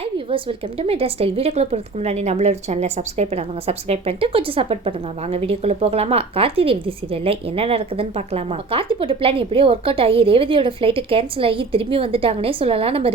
Hi viewers, welcome to my style. வீடியோக்குள்ளே போகிறதுக்கு முன்னாடி நம்மளோட சேனலை சப்ஸ்கிரைப் பண்ணாங்க, சப்ஸ்கிரைப் பண்ணிட்டு கொஞ்சம் சப்போர்ட் பண்ணுங்க. வாங்க வீடியோக்குள்ளே போகலாமா? கார்த்தி ரேவதி சீரியலில் என்ன நடக்குதுன்னு பார்க்கலாமா? கார்த்தி போட்ட பிளான் எப்படியோ ஒர்க் அவுட் ஆகி ரேவதியோட ஃப்ளைட்டு கேன்சல் ஆகி திரும்பி வந்துட்டாங்கன்னே சொல்லலாம். நம்ம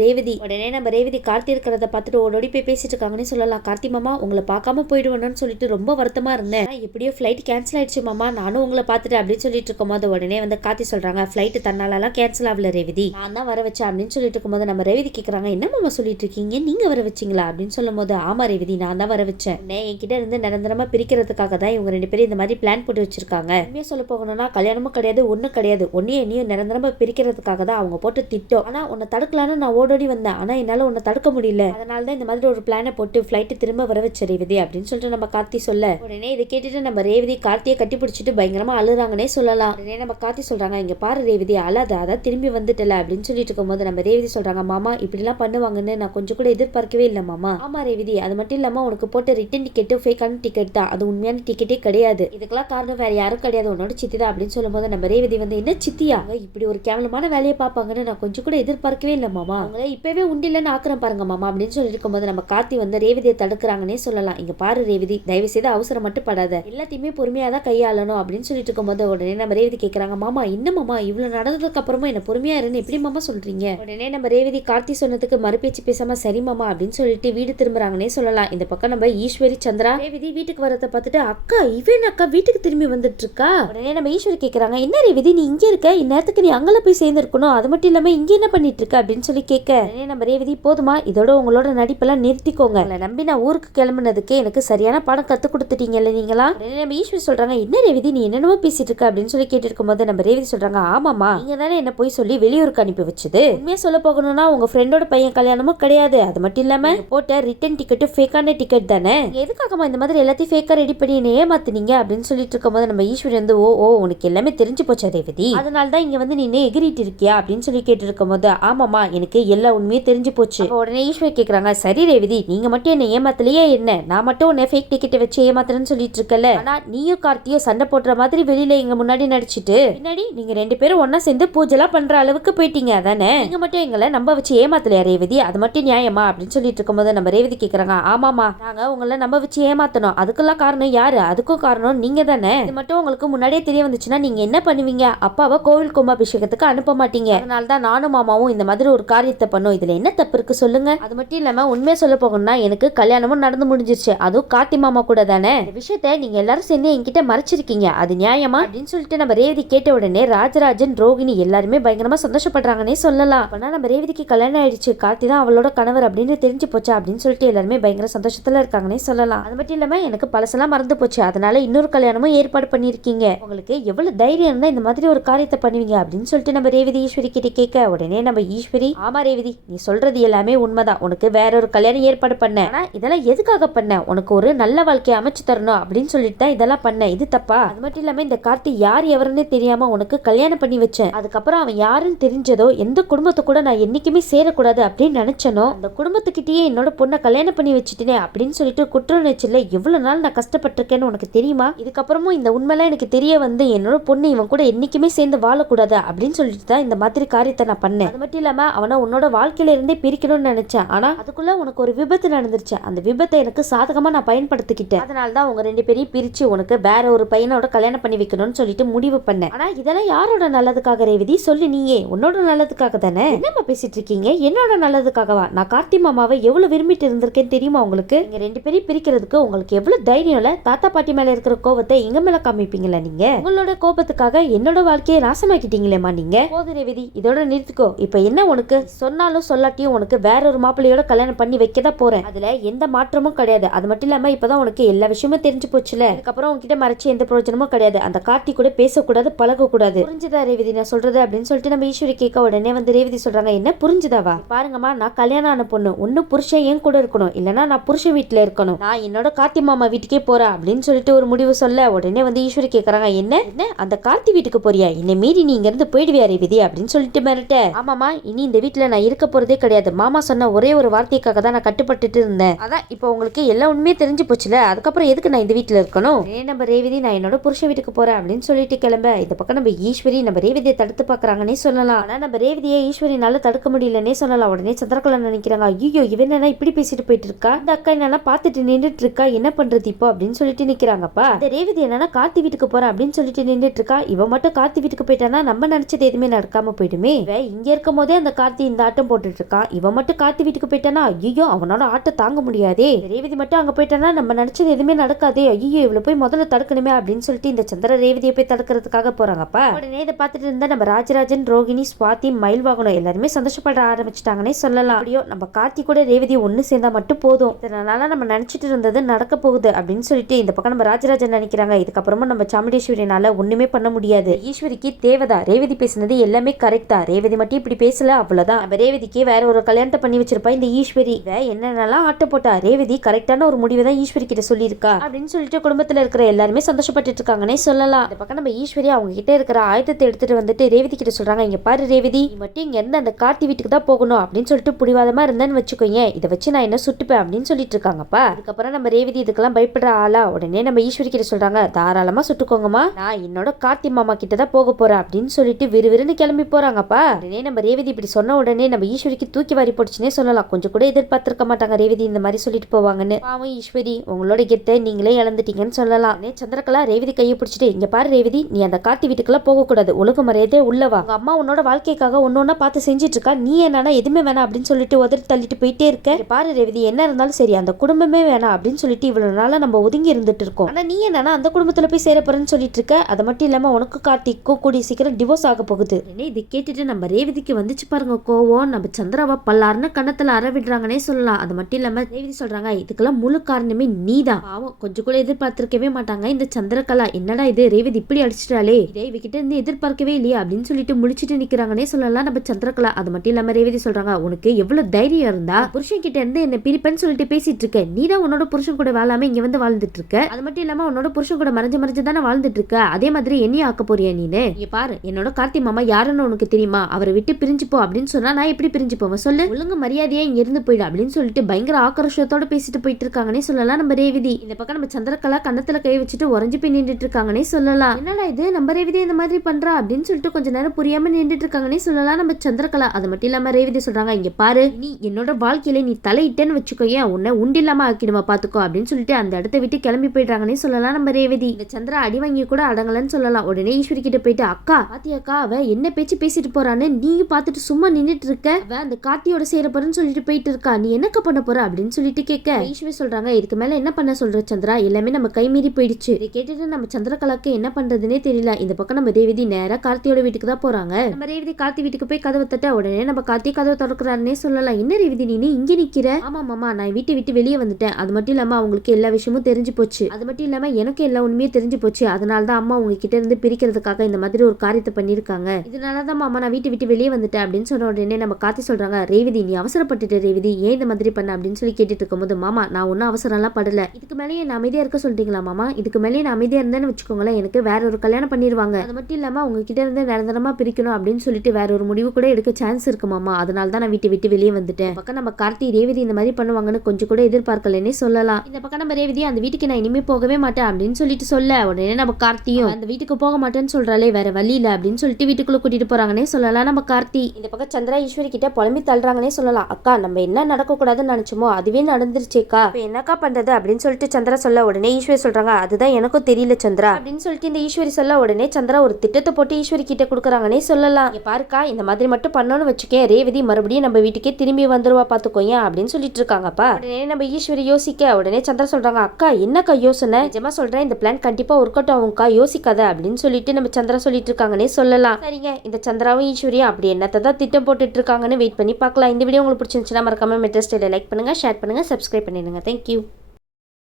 ரேவதி கார்த்தி இருக்கிறத பார்த்துட்டு ஓடோடி போய் பேசிட்டு இருக்காங்கன்னு சொல்லலாம். கார்த்தி மாமா, உங்களை பார்க்காம போயிடுவேணும்னு சொல்லிட்டு ரொம்ப வருத்தமா இருந்தேன். எப்படியோ ஃப்ளைட் கேன்சல் ஆயிடுச்சு மாமா, நானும் உங்களை பார்த்துட்டு அப்படின்னு சொல்லிட்டு இருக்கும்போது உடனே வந்து கார்த்தி சொல்றாங்க, ஃப்ளைட்டு தன்னாலலாம் கேன்சல் ஆகல ரேவதி, நான் தான் வர வச்சேன் அப்படின்னு சொல்லிட்டு இருக்கும்போது நம்ம ரேவதி கேட்குறாங்க, என்ன மாமா சொல்லிட்டு இருக்கீங்க, நீங்க வர வச்சிங்களா அப்படின்னு சொல்லும் போது, ஆமா ரேவதி, நான் தான் வர வச்சேன். என்கிட்ட இருந்து நிரந்தரமா பிரிக்கிறதுக்காக தான் இவங்க ரெண்டு பேரும் இந்த மாதிரி பிளான் போட்டு வச்சிருக்காங்க. உண்மையா சொல்ல போகணும்னா கல்யாணமும் கிடையாது, ஒன்னும் கிடையாது, என்னையும் நிரந்தரமா பிரிக்கிறதுக்காக தான் அவங்க போட்டு திட்டம். ஆனா உன்னை தடுக்கலான்னு நான் ஓடோடி வந்தேன், ஆனா என்னால உன்னை தடுக்க முடியல, அதனால தான் இந்த மாதிரி ஒரு பிளானை போட்டு ஃபிளைட் திரும்ப வர வச்ச ரேவதி அப்படின்னு சொல்லிட்டு நம்ம கார்த்தி சொல்ல, உடனே இதை கேட்டுட்டு நம்ம ரேவதி கார்த்தியை கட்டி பிடிச்சிட்டு பயங்கரமா அழுறாங்கன்னே சொல்லலாம். உடனே நம்ம கார்த்தி சொல்றாங்க, இங்க பாரு ரேவதி, அழாத, அதான் திரும்பி வந்துட்டல அப்படின்னு சொல்லிட்டு இருக்கும்போது நம்ம ரேவதி சொல்றாங்க, மாமா இப்படி எல்லாம் பண்ணுவாங்கன்னு நான் கொஞ்சம் கூட எதிர்பார்க்கவே இல்லை மாமா. ஆமா ரேவதி, அது மட்டும் இல்லாம உனக்கு போட்ட ரிட்டன் டிக்கெட் ஃபேக்கான டிக்கெட் தான், அது உண்மையான டிக்கெட்டே கிடையாது, இதுக்கெல்லாம் காரணம் வேற யாரும் கிடையாது, உன்னோட சித்தி தான் அப்படின்னு சொல்லும் போது நம்ம ரேவதி வந்து, என்ன சித்தியா, இப்படி ஒரு கேவலமான வேலையை பார்ப்பாங்கன்னு நான் கொஞ்சம் கூட எதிர்பார்க்கவே இல்லை மாமா, அவங்களே இப்பவே உண்டில்லன்னு ஆக்குறேன் பாருங்க மாமா அப்படின்னு சொல்லிட்டு இருக்கும்போது நம்ம கார்த்தி வந்து ரேவதியை தடுக்கிறாங்கன்னே சொல்லலாம். இங்க பாரு ரேவதி, தயவு செய்து அவசரம் மட்டும் படாத, எல்லாத்தையுமே பொறுமையா தான் கையாளணும் அப்படின்னு சொல்லிட்டு இருக்கும்போது உடனே நம்ம ரேவதி கேட்கறாங்க, மாமா இன்னும் மாமா இவ்வளவு நடந்ததுக்கு அப்புறமா என்ன பொறுமையா இருன்னு எப்படி மாமா சொல்றீங்க? உடனே நம்ம ரேவதி கார்த்தி சொன்னதுக்கு மறுபேச்சு பேசாம சரி மாமா அப்படின்னு சொல்லிட்டு வீடு திரும்புறாங்கன்னே சொல்லலாம். இந்த பக்கம் நம்ம ஈஸ்வரி சந்திரா ரேவதி வீட்டுக்கு வரத பார்த்துட்டு, அக்கா இவன் அக்கா வீட்டுக்கு திரும்பி வந்துட்டு இருக்கா. உடனே நம்ம ஈஸ்வரி கேட்கறாங்க, என்ன ரேவதி நீ இங்க இருக்க, இந்நேரத்துக்கு நீ அங்கல போய் சேர்ந்து இருக்கணும், அது மட்டும் இல்லாம இங்க என்ன பண்ணிட்டு இருக்க அப்படின்னு சொல்லி கேட்க, உடனே நம்ம ரேவதி, போதுமா இதோட உங்களோட நடிப்பெல்லாம் நிறுத்திக்கோங்க, நம்பி நான் ஊருக்கு கிளம்புனதுக்கு எனக்கு சரியான பாடம் கத்து கொடுத்துட்டீங்கல்ல நீங்களா. உடனே நம்ம ஈஸ்வரி சொல்றாங்க, என்ன ரேவதி நீ என்னென்னமோ பேசிட்டு இருக்க அப்படின்னு சொல்லி கேட்டு இருக்கும்போது நம்ம ரேவதி சொல்றாங்க, ஆமாமா நீங்க தானே என்ன போய் சொல்லி வெளியூருக்கு அனுப்பி வச்சது, உண்மையா சொல்ல போகணும்னா உங்க ஃப்ரெண்டோட பையன் கல்யாணமும் கிடையாது, அது மட்டும் இல்லாம போட்ட ரிட்டன் டிக்கெட் ஃபேக்கான டிக்கெட் தானே, எதுக்காகமா இந்த மாதிரி எல்லாத்தையும் ஃபேக்கா ரெடி பண்ணி என்ன ஏமாத்துனீங்க அப்படின்னு சொல்லிட்டு இருக்கும்போது நம்ம ஈஸ்வரி வந்து, ஓ உனக்கு எல்லாமே தெரிஞ்சு போச்சா ரேவதி, அதனால தான் இங்க வந்து நீ எகிரிட்டு இருக்கியா அப்படின்னு சொல்லி கேட்டு இருக்கும்போது, ஆமாமா எனக்கு எல்லா உண்மையும் தெரிஞ்சு போச்சு. உடனே ஈஸ்வரி கேக்குறாங்க, சரி ரேவதி நீங்க மட்டும் என்ன ஏமாத்தலையே என்ன, நான் மட்டும் உன்னை ஃபேக் டிக்கெட் வச்சு ஏமாத்துறேன்னு சொல்லிட்டு இருக்கல, ஆனா நீயும் கார்த்தியும் சண்டை போடுற மாதிரி வெளியில எங்க முன்னாடி நடிச்சிட்டு பின்னாடி நீங்க ரெண்டு பேரும் ஒன்னா சேர்ந்து பூஜைலாம் பண்ற அளவுக்கு போயிட்டீங்க, அதானே நீங்க மட்டும் எங்களை நம்ப வச்சு ஏமாத்தலையா ரேவதி, அது மட்டும் நியாயமா அப்படின்னு சொல்லிட்டு இருக்கும்போது நம்ம ரேவதி கேக்குறாங்க, ஆமாமா நாங்க உங்களை நம்ப வச்சு ஏமாத்தணும், அதுக்கெல்லாம் காரணம் யாரு, அதுக்கும் காரணம் நீங்க தானே, இது மட்டும் உங்களுக்கு முன்னாடியே தெரிய வந்துச்சுன்னா நீங்க என்ன பண்ணுவீங்க, அப்பாவை கோவில் கும்பாபிஷேகத்துக்கு அனுப்ப மாட்டீங்க, அதனால தான் நானும் மாமாவும் இந்த மாதிரி ஒரு காரியத்தை பண்ணோம், இதுல என்ன தப்பு இருக்கு சொல்லுங்க. அது மட்டும் இல்லாம உண்மையை சொல்ல போகணும்னா எனக்கு கல்யாணமும் நடந்து முடிஞ்சிருச்சு, அதுவும் கார்த்தி மாமா கூட தானே, இந்த விஷயத்த நீங்க எல்லாரும் சேர்ந்து என்கிட்ட மறைச்சிருக்கீங்க, அது நியாயமா அப்படின்னு சொல்லிட்டு நம்ம ரேவதி கேட்ட உடனே ராஜராஜன் ரோகிணி எல்லாருமே பயங்கரமா சந்தோஷப்படுறாங்கன்னே சொல்லலாம். ஆனா நம்ம ரேவதிக்கு கல்யாணம் ஆயிடுச்சு, கார்த்தி தான் அவளோட கணவர் அப்படின்னு தெரிஞ்சு போச்சா அப்படின்னு சொல்லிட்டு எல்லாருமே பயங்கர சந்தோஷத்துல இருக்காங்கன்னே சொல்லலாம். அது மட்டும் இல்லாம எனக்கு பழசெல்லாம் மறந்து போச்சு, அதனால இன்னொரு கல்யாணமும் ஏற்பாடு பண்ணிருக்கீங்க, உங்களுக்கு எவ்வளவு தைரியம் இருந்தா இந்த மாதிரி ஒரு காரியத்தை பண்ணுவீங்க அப்படின்னு சொல்லிட்டு நம்ம ரேவதி ஈஸ்வரி கிட்ட கேட்க, உடனே நம்ம ஈஸ்வரி, ஆமா ரேவதி நீ சொல்றது எல்லாமே உண்மைதான், உனக்கு வேற ஒரு கல்யாணம் ஏற்பாடு பண்ண, ஆனா இதெல்லாம் எதுக்காக பண்ண, உனக்கு ஒரு நல்ல வாழ்க்கையை அமைச்சு தரணும் அப்படின்னு சொல்லிட்டு தான் இதெல்லாம் பண்ண, இது தப்பா? அது மட்டும் இல்லாம இந்த கார்த்தி யார் எவருன்னு தெரியாம உனக்கு கல்யாணம் பண்ணி வச்சேன், அதுக்கப்புறம் அவன் யாருன்னு தெரிஞ்சதோ எந்த குடும்பத்தை கூட நான் என்னைக்குமே சேரக்கூடாது அப்படின்னு நினைச்சனோ அந்த குடும்பத்துக்கிட்டயே என்னோட பொண்ணை கல்யாணம் பண்ணி வச்சுட்டேனே அப்படின்னு சொல்லிட்டு குற்றநெச்சல எவ்வளவு நாள் நான் கஷ்டப்பட்டிருக்கேன்னு உனக்கு தெரியுமா, இதுக்கப்புறமும் இந்த உண்மைலாம் எனக்கு தெரிய வந்து என்னோட பொண்ணு இவன் கூட என்னைக்குமே சேர்ந்து வாழக்கூடாது அப்படின்னு சொல்லிட்டு தான் இந்த மாதிரி காரியத்தை நான் பண்ணேன், அது மட்டும் இல்லாம அவனை உன்னோட வாழ்க்கையில இருந்தே பிரிக்கணும்னு நினைச்சேன், ஆனா அதுக்குள்ள உனக்கு ஒரு விபத்து நடந்துருச்சு, அந்த விபத்தை எனக்கு சாதகமா நான் பயன்படுத்திக்கிட்டேன், அதனால தான் உங்க ரெண்டு பேரையும் பிரிச்சு உனக்கு வேற ஒரு பையனோட கல்யாணம் பண்ணி வைக்கணும்னு சொல்லிட்டு முடிவு பண்ணேன், ஆனா இதெல்லாம் யாரோட நல்லதுக்காக ரேவதி சொல்லு, நீயே உன்னோட நல்லதுக்காக தானே, என்னமா பேசிட்டு இருக்கீங்க, என்னோட நல்லதுக்காகவா, நான் கார்த்தி மாமாவை எவ்வளவு விரும்பிட்டு இருந்திருக்கேன் தெரியுமா உங்களுக்கு, நீங்க ரெண்டு பேரும் பிரிக்கிறதுக்கு உங்களுக்கு எவ்வளவு தைரியம் இல்ல, தாத்தா பாட்டி மேல இருக்கிற கோபத்தை எங்க மேல காமிப்பீங்களா, நீங்க உங்களோட கோபத்துக்காக என்னோட வாழ்க்கையை நாசமாக்கிட்டீங்களேமா, நீங்க போது ரேவதி இதோட நிறுத்திக்கோ, இப்ப என்ன உனக்கு சொன்னாலும் சொல்லாட்டியும் உனக்கு வேற ஒரு மாப்பிள்ளையோட கல்யாணம் பண்ணி வைக்கதான் போறேன், அதுல எந்த மாற்றமும் கிடையாது, அது மட்டும் இல்லாம இப்பதான் உனக்கு எல்லா விஷயமும் தெரிஞ்சு போச்சுல, அதுக்கப்புறம் உங்ககிட்ட மறைச்சு எந்த பிரயோஜனமும் கிடையாது, அந்த கார்த்தி கூட பேசக்கூடாது பழகக்கூடாது, புரிஞ்சுதா ரேவதி நான் சொல்றது அப்படின்னு சொல்லிட்டு நம்ம ஈஸ்வரி கேட்க, உடனே வந்து ரேவதி சொல்றாங்க, என்ன புரிஞ்சுதாவா, பாருங்கம்மா நான் கல்யாணம் ஆன பொண்ணு, ஒன்னு புருஷன் என் கூட இருக்கணும், இல்லனா நான் புருஷன் வீட்டுல இருக்கணும், நான் என்னோட கார்த்தி மாமா வீட்டுக்கே போறேன் அப்படின்னு சொல்லிட்டு ஒரு முடிவு சொல்ல, உடனே வந்து ஈஸ்வரி கேக்குறாங்க, என்ன அந்த கார்த்தி வீட்டுக்கு போறியா, என்னை மீறி நீ இங்க இருந்து போயிடுவியா ரேவதி அப்படின்னு சொல்லிட்டு மிரட்ட, ஆமாமா இனி இந்த வீட்டுல நான் இருக்க போறதே கிடையாது, மாமா சொன்ன ஒரே ஒரு வார்த்தைக்காக தான் நான் கட்டுப்பட்டுட்டு இருந்தேன், அதான் இப்போ உங்களுக்கு எல்லா உண்மையே தெரிஞ்சு போச்சுல, அதுக்கப்புறம் எதுக்கு நான் இந்த வீட்டுல இருக்கணும், நம்ம ரேவதி நான் என்னோட புருஷ வீட்டுக்கு போறேன் அப்படின்னு சொல்லிட்டு கிளம்ப, இந்த பக்கம் நம்ம ஈஸ்வரி நம்ம ரேவதியை தடுத்து பாக்குறாங்கன்னே சொல்லலாம், ஆனா நம்ம ரேவதியை ஈஸ்வரினால தடுக்க முடியலன்னே சொல்லலாம். உடனே சந்திரகலா நினைக்கிறாங்க, ஐயோ இவன் என்ன இப்படி பேசிட்டு போயிட்டு இருக்கா, இந்த அக்கா என்னன்னா பாத்துட்டு நின்றுட்டு இருக்கா, என்ன பண்றது இப்போ அப்படின்னு சொல்லிட்டு நிக்கிறாங்கப்பா. இந்த ரேவதி என்னன்னா கார்த்தி வீட்டுக்கு போறேன் அப்படின்னு சொல்லிட்டு நின்றுட்டு இருக்கா. இவன் மட்டும் கார்த்தி வீட்டுக்கு போயிட்டானா நம்ம நினைச்சது எதுவுமே நடக்காம போயிடுமே. இங்க இருக்கும் போதே அந்த கார்த்தி இந்த ஆட்டம் போட்டுட்டு இருக்கான், இவன் மட்டும் கார்த்தி வீட்டுக்கு போயிட்டானா ஐயோ அவனோட ஆட்டம் தாங்க முடியாதே. ரேவதி மட்டும் அங்க போயிட்டானா நம்ம நினைச்சது எதுவுமே நடக்காதே, ஐயோ இவ்வளவு போய் முதல்ல தடுக்கணுமே அப்படின்னு சொல்லிட்டு இந்த சந்திர ரேவதியை போய் தடுக்கிறதுக்காக போறாங்கப்பா. உடனே இதை பார்த்துட்டு இருந்தா நம்ம ராஜராஜன், ரோகிணி, சுவாதி, மயில்வாகனம் எல்லாருமே சந்தோஷப்பட ஆரம்பிச்சிட்டாங்கன்னே சொல்லலாம். அப்படியோ நம்ம கார்த்தி கூட ரேவதி ஒண்ணு சேர்ந்தா மட்டும் போதும், இதனால நம்ம நினைச்சிட்டு இருந்தது நடக்க போகுது அப்படின்னு சொல்லிட்டு இந்த பக்கம் நம்ம ராஜராஜன் நினைக்கிறாங்க. இதுக்கப்புறமா நம்ம சாமுண்டேஸ்வரினால ஒண்ணுமே பண்ண முடியாது, ஈஸ்வரிக்கு தேவைதான் ரேவதி பேசினது எல்லாமே கரெக்டா, ரேவதி மட்டும் இப்படி பேசல அவ்வளவுதான், நம்ம ரேவதிக்கு வேற ஒரு கல்யாணத்தை பண்ணி வச்சிருப்பா இந்த ஈஸ்வரி, என்னென்னலாம் ஆட்ட போட்டா ரேவதி கரெக்டான ஒரு முடிவை தான் ஈஸ்வரி கிட்ட சொல்லியிருக்கா அப்படின்னு சொல்லிட்டு குடும்பத்துல இருக்கிற எல்லாருமே சந்தோஷப்பட்டு இருக்காங்கன்னே சொல்லலாம். இந்த பக்கம் நம்ம ஈஸ்வரி அவங்க கிட்ட இருக்கிற ஆயுதத்தை எடுத்துட்டு வந்துட்டு ரேவதி கிட்ட சொல்றாங்க, இங்க பாரு ரேவதி நீ மட்டும் இங்க இருந்து அந்த கார்த்தி வீட்டுக்கு தான் போகணும் அப்படின்னு சொல்லிட்டு புடிவாதமா இருந்தேன்னு வச்சுக்கோங்க, இதை வச்சு நான் என்ன சுட்டுப்பேன் அப்படின்னு சொல்லிட்டு இருக்காங்கப்பா. அதுக்கப்புறம் நம்ம ரேவதி இதுக்கெல்லாம் பயப்படுற ஆளா, உடனே நம்ம ஈஸ்வரி கிட்ட சொல்றாங்க, தாராளமா சுட்டுக்கோங்கம்மா, நான் என்னோட கார்த்தி மாமா கிட்ட தான் போக போறேன் அப்படின்னு சொல்லிட்டு விறுவிறுன்னு கிளம்பி போறாங்கப்பா. உடனே நம்ம ரேவதி இப்படி சொன்ன உடனே நம்ம ஈஸ்வரிக்கு தூக்கி வாரி போட்டுச்சுன்னே சொல்லலாம். கொஞ்சம் கூட எதிர்பார்த்திருக்க மாட்டாங்க ரேவதி இந்த மாதிரி சொல்லிட்டு போவாங்கன்னு. பாவம் ஈஸ்வரி உங்களோட கெத்தை நீங்களே இழந்துட்டீங்கன்னு சொல்லலாம். சந்திரகலா ரேவதி கையை பிடிச்சிட்டு, இங்க பாரு ரேவதி நீ அந்த கார்த்தி வீட்டுக்கெல்லாம் போக கூடாது, ஒழுங்கு மரியாதை உள்ளவா, உங்க அம்மா உன்னோட வாழ்க்கைக்காக ஒன்னொன்னா பார்த்து செஞ்சிட்டு இருக்கா, நீ என்னன்னா எதுவுமே வேணாம் அப்படின்னு சொல்லிட்டு உதறி தள்ளிட்டு போயிட்டே இருக்க. பாரு ரேவதி என்ன இருந்தாலும் சரி அந்த குடும்பமே வேணாம் அப்படின்னு சொல்லிட்டு இவ்வளவு நாளா நம்ம ஒதுங்கி இருந்துட்டு இருக்கோம், ஆனா நீ என்னன்னா அந்த குடும்பத்துல போய் சேர போறேன்னு சொல்லிட்டு இருக்க, அது மட்டும் இல்லாம உனக்கு கார்த்திக்கும் கூடிய சீக்கிரம் டிவோர்ஸ் ஆக போகுது. இதை கேட்டுட்டு நம்ம ரேவதிக்கு வந்துச்சு பாருங்க கோவம், நம்ம சந்திராவை பல்லாருன்னு கண்ணத்துல அறவிடுறாங்கன்னே சொல்லலாம். அது மட்டும் இல்லாம ரேவதி சொல்றாங்க, இதுக்கெல்லாம் முழு காரணமே நீதான், பாவம் கொஞ்சம் கூட எதிர்பார்த்திருக்கவே மாட்டாங்க இந்த சந்திரகலா, என்னடா இது ரேவதி இப்படி அடிச்சிட்டாலே, இதே இவகிட்ட இருந்து எதிர்பார்க்கவே இல்லையா அப்படின்னு சொல்லிட்டு முடிச்சிட்டு நிக்கிறாங்கன்னே சொல்லலாம் நம்ம சந்திரகலா. அது மட்டும் இல்லாம ரேவதி சொல்றாங்க, உனக்கு எவ்வளவு தைரியம் இருந்தா புருஷன் கிட்ட இருந்து என்ன பிரிப்பேன்னு சொல்லிட்டு பேசிட்டு இருக்க, நீதான் உன்னோட புருஷன் கூட வாழாம இங்க வந்து வாழ்ந்துட்டு இருக்க, அது மட்டும் இல்லாம உன்னோட புருஷன் கூட மறைஞ்சு தானே வாழ்ந்துட்டு இருக்க, அதே மாதிரி என்னையும் ஆக்க போறியா நீனு, இங்க பாரு என்னோட கார்த்தி மாமா யாருன்னு உனக்கு தெரியுமா, அவரை விட்டு பிரிஞ்சு போ அப்படின்னு சொன்னா நான் எப்படி பிரிஞ்சு போவேன் சொல்லு, ஒழுங்கு மரியாதையா இங்க இருந்து போயிடு அப்படின்னு சொல்லிட்டு பயங்கர ஆக்ரோஷத்தோட பேசிட்டு போயிட்டு இருக்காங்கன்னே சொல்லலாம் நம்ம ரேவதி. இந்த பக்கம் நம்ம சந்திரகலா கண்ணத்துல கை வச்சுட்டு உறைஞ்சு போய் நின்றுட்டு இருக்காங்கன்னே சொல்லலாம். என்னடா இது நம்ம ரேவதி இந்த மாதிரி பண்றா அப்படின்னு சொல்லிட்டு கொஞ்ச நேரம் புரியாம நின்றுட்டு இருக்காங்கன்னே சொல்லலாம் நம்ம சந்திரகலா. அது மட்டும் இல்லாம ரேவதி சொல்றாங்க, இங்க பாரு நீ என்னோட வாழ்க்கையில நீ தலையிட்டேன்னு வச்சுக்கோ, ஏன் உன்னை உண்டில்லாம ஆக்கிடுவா பாத்துக்கோ அப்படின்னு சொல்லிட்டு அந்த இடத்த விட்டு கிளம்பி போயிடுறாங்கன்னே சொல்லலாம் நம்ம ரேவதி. இந்த சந்திரா அடி வாங்கி கூட அடங்கலன்னு சொல்லலாம். உடனே ஈஸ்வரி கிட்ட போயிட்டு, அக்கா பாத்தியாக்கா அவ என்ன பேச்சு பேசிட்டு போறான்னு நீங்க பாத்துட்டு சும்மா நின்னுட்டு இருக்க, அவ அந்த கார்த்தியோட சேர போறன்னு சொல்லிட்டு போயிட்டு இருக்கா, நீ என்னக்கா பண்ண போற அப்படின்னு சொல்லிட்டு கேட்க ஈஸ்வரி சொல்றாங்க, இதுக்கு மேல என்ன பண்ண சொல்ற சந்திரா, எல்லாமே நம்ம கை மீறி போயிடுச்சு. இதை கேட்டுட்டு நம்ம சந்திரகலாக்கு என்ன பண்றதுன்னே தெரியல. இந்த பக்கம் நம்ம ரேவதி நேரா கார்த்தியோட வீட்டுக்கு தான் போறாங்க. நம்ம ரேவதி கார்த்தி வீட்டுக்கு போய் கதவை தட்ட உடனே நம்ம கார்த்தி கதவை திறக்கிறாருன்னே சொல்லலாம். என்ன ரேவதி நீ இங்க நிக்கிற, ஆமா மாமா நான் வீட்டை விட்டு வெளியே வந்துட்டேன், அது மட்டும் இல்லாம அவங்களுக்கு எல்லா விஷயமும் தெரிஞ்சு போச்சு, அது மட்டும் இல்லாம எனக்கு எல்லா உண்மையும் தெரிஞ்சு போச்சு, அதனாலதான் அம்மா உங்ககிட்ட இருந்து பிரிக்கிறதுக்காக இந்த மாதிரி ஒரு காரியத்தை பண்ணிருக்காங்க, இதனாலதான் மாமா நான் வீட்டை விட்டு வெளியே வந்துட்டேன் அப்படின்னு சொன்ன உடனே நம்ம கார்த்தி சொல்றாங்க, ரேவதி நீ அவசரப்பட்டுட்டு ரேவதி ஏன் இந்த மாதிரி பண்ண அப்படின்னு சொல்லி கேட்டுட்டு இருக்கும்போது, மாமா நான் ஒன்னும் அவசரம் எல்லாம் படல, இதுக்கு மேலேயே நான் அமைதியா இருக்க சொல்றீங்களா மாமா, இதுக்கு மேலேயே நான் அமைதியா இருந்தேன்னு வச்சுக்கோங்களேன் எனக்கு வேற ஒரு கல்யாணம் பண்ணிடுவாங்க, அது மட்டும் இல்லாம உங்ககிட்ட இருந்து நிரந்தரமா பிரிக்கணும் அப்படின்னு சொல்லிட்டு வேற ஒரு முடிவு கூட எடுக்க சான்ஸ் இருக்கு மாமா, அதனால தான் நான் வீட்டை விட்டு வெளியே வந்துட்டேன். பக்கம் நம்ம கார்த்தி ரேவதி இந்த மாதிரி பண்ணுவாங்கன்னு கொஞ்சம் கூட எதிர்பார்க்கலன்னே சொல்லலாம். இந்த பக்கம் நம்ம ரேவதி அந்த வீட்டுக்கு நான் இனிமே போகவே மாட்டேன் அப்படின்னு சொல்லிட்டு சொல்ல உடனே நம்ம கார்த்தியும் அந்த வீட்டுக்கு போக மாட்டேன்னு சொல்றாளே வேற வழி இல்ல அப்படின்னு சொல்லிட்டு வீட்டுக்குள்ள கூட்டிட்டு போறாங்கன்னே சொல்லலாம் நம்ம கார்த்தி. இந்த பக்கம் சந்திரா ஈஸ்வரி கிட்ட புலம்பி தள்ளுறாங்கன்னே சொல்லலாம். அக்கா நம்ம என்ன நடக்க கூடாதுன்னு நினைச்சோமோ அதுவே நடந்துருச்சேக்கா, இப்ப என்னக்கா பண்றது அப்படின்னு சொல்லிட்டு சந்திரா சொல்ல உடனே ஈஸ்வரி சொல்றாங்க, அதுதான் எனக்கும் தெரியல சந்திரா அப்படின்னு சொல்லிட்டு இந்த ஈஸ்வரி சொல்ல உடனே சந்திரா ஒரு திட்டத்தை போட்டு ஈஸ்வரி கிட்ட கொடுக்குறாங்கன்னே சொல்லலாம். பாருக்கா இந்த மாதிரி மட்டும் பண்ணணும்னு வச்சுக்கே ரேவதி மறுபடியும் நம்ம வீட்டுக்கே திரும்பி வந்துருவா பாத்துக்கோங்க அப்படின்னு சொல்லிட்டு இருக்காங்கப்பா. உடனே நம்ம ஈஸ்வரி யோசிக்க உடனே சந்திரா சொல்றாங்க, அக்கா என்னக்கா யோசனை, நிஜமா சொல்றேன் இந்த பிளான் கண்டிப்பா ஒர்க் அவுட் ஆகும்க்கா யோசிக்காத அப்படின்னு சொல்லிட்டு நம்ம சந்திரா சொல்லிட்டு இருக்காங்கன்னே சொல்லலாம். சரிங்க இந்த சந்திராவும் ஈஸ்வரியும் அப்படி என்னத்தை தான் திட்டம் போட்டுட்டு இருக்காங்கன்னு வெயிட் பண்ணி பார்க்கலாம். இந்த வீடியோ உங்களுக்கு பிடிச்சிருந்துச்சுன்னா மறக்காம மெட்ரோ ஸ்டைல லைக் பண்ணுங்க, ஷேர் பண்ணுங்க, சப்ஸ்கிரைப் பண்ணிடுங்க. தேங்க்யூ.